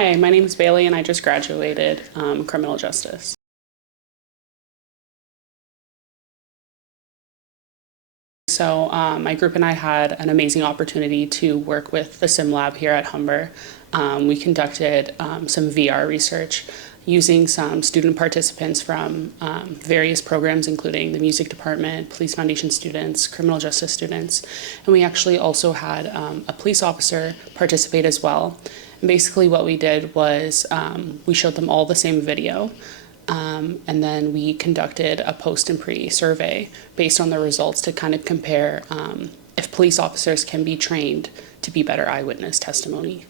Hi, my name is Bailey and I just graduated criminal justice. So my group and I had an amazing opportunity to work with the sim lab here at Humber. We conducted some VR research using some student participants from various programs, including the music department, police foundation students, criminal justice students, and we actually also had a police officer participate as well. And basically what we did was we showed them all the same video, and then we conducted a post and pre survey based on the results to kind of compare if police officers can be trained to be better eyewitness testimony.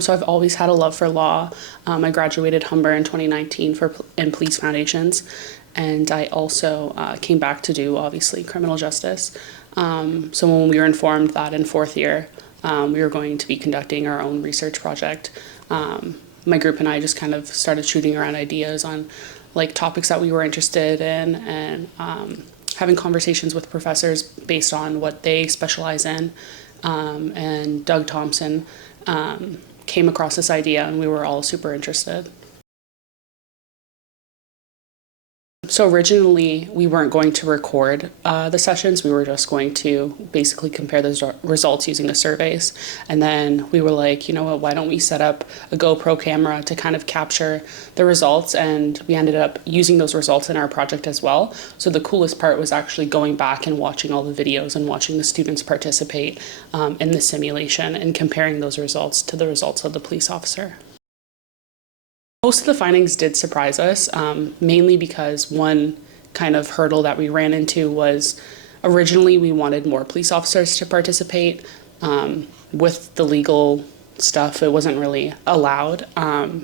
So I've always had a love for law. I graduated Humber in 2019 in police foundations, and I also came back to do, obviously, criminal justice. So when we were informed that in fourth year we were going to be conducting our own research project, my group and I just kind of started shooting around ideas on like topics that we were interested in, and having conversations with professors based on what they specialize in. And Doug Thompson came across this idea and we were all super interested. So originally we weren't going to record the sessions, we were just going to basically compare those results using the surveys. And then we were like, you know what, why don't we set up a GoPro camera to kind of capture the results, and we ended up using those results in our project as well. So the coolest part was actually going back and watching all the videos and watching the students participate in the simulation and comparing those results to the results of the police officer. Most of the findings did surprise us, mainly because one kind of hurdle that we ran into was originally we wanted more police officers to participate. With the legal stuff, it wasn't really allowed.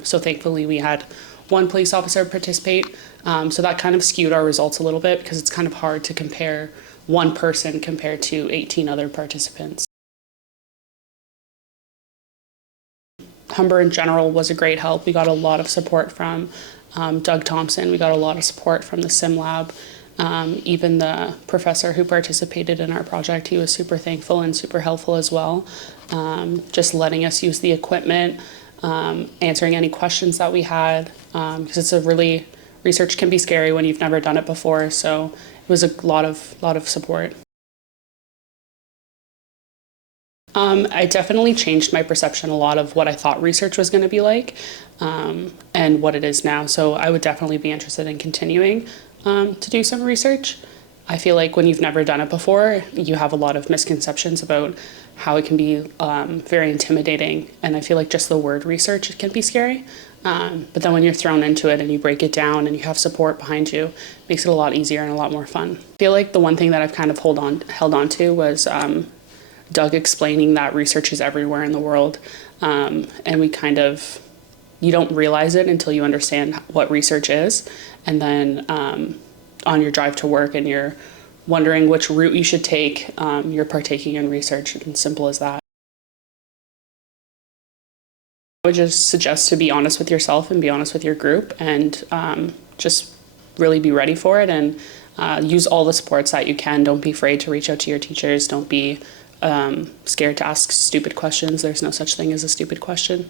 So thankfully we had one police officer participate. So that kind of skewed our results a little bit because it's kind of hard to compare one person compared to 18 other participants. Humber in general was a great help. We got a lot of support from Doug Thompson. We got a lot of support from the sim lab. Even the professor who participated in our project, he was super thankful and super helpful as well. Just letting us use the equipment, answering any questions that we had, because it's research can be scary when you've never done it before. So it was a lot of support. I definitely changed my perception a lot of what I thought research was going to be like, and what it is now. So I would definitely be interested in continuing to do some research. I feel like when you've never done it before, you have a lot of misconceptions about how it can be very intimidating. And I feel like just the word research can be scary. But then when you're thrown into it and you break it down and you have support behind you, it makes it a lot easier and a lot more fun. I feel like the one thing that I've kind of held on to was Doug explaining that research is everywhere in the world, and you don't realize it until you understand what research is, and then on your drive to work and you're wondering which route you should take, you're partaking in research, and simple as that. I would just suggest to be honest with yourself and be honest with your group, and just really be ready for it, and use all the supports that you can. Don't be afraid to reach out to your teachers. Don't be scared to ask stupid questions. There's no such thing as a stupid question.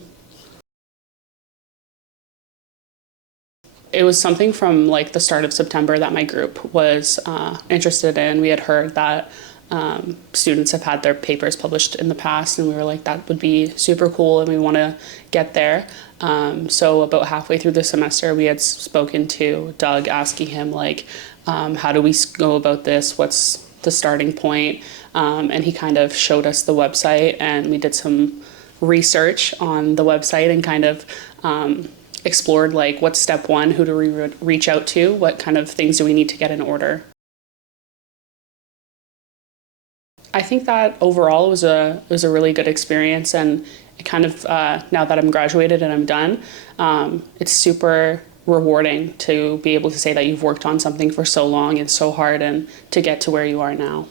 It was something from like the start of September that my group was interested in. We had heard that students have had their papers published in the past, and we were like, that would be super cool and we want to get there. So about halfway through the semester, we had spoken to Doug, asking him like, how do we go about this? What's the starting point? And he kind of showed us the website, and we did some research on the website and kind of explored like what's step one, who do we reach out to, what kind of things do we need to get in order. I think that overall it was a really good experience, and it kind of now that I'm graduated and I'm done, it's super rewarding to be able to say that you've worked on something for so long and so hard and to get to where you are now.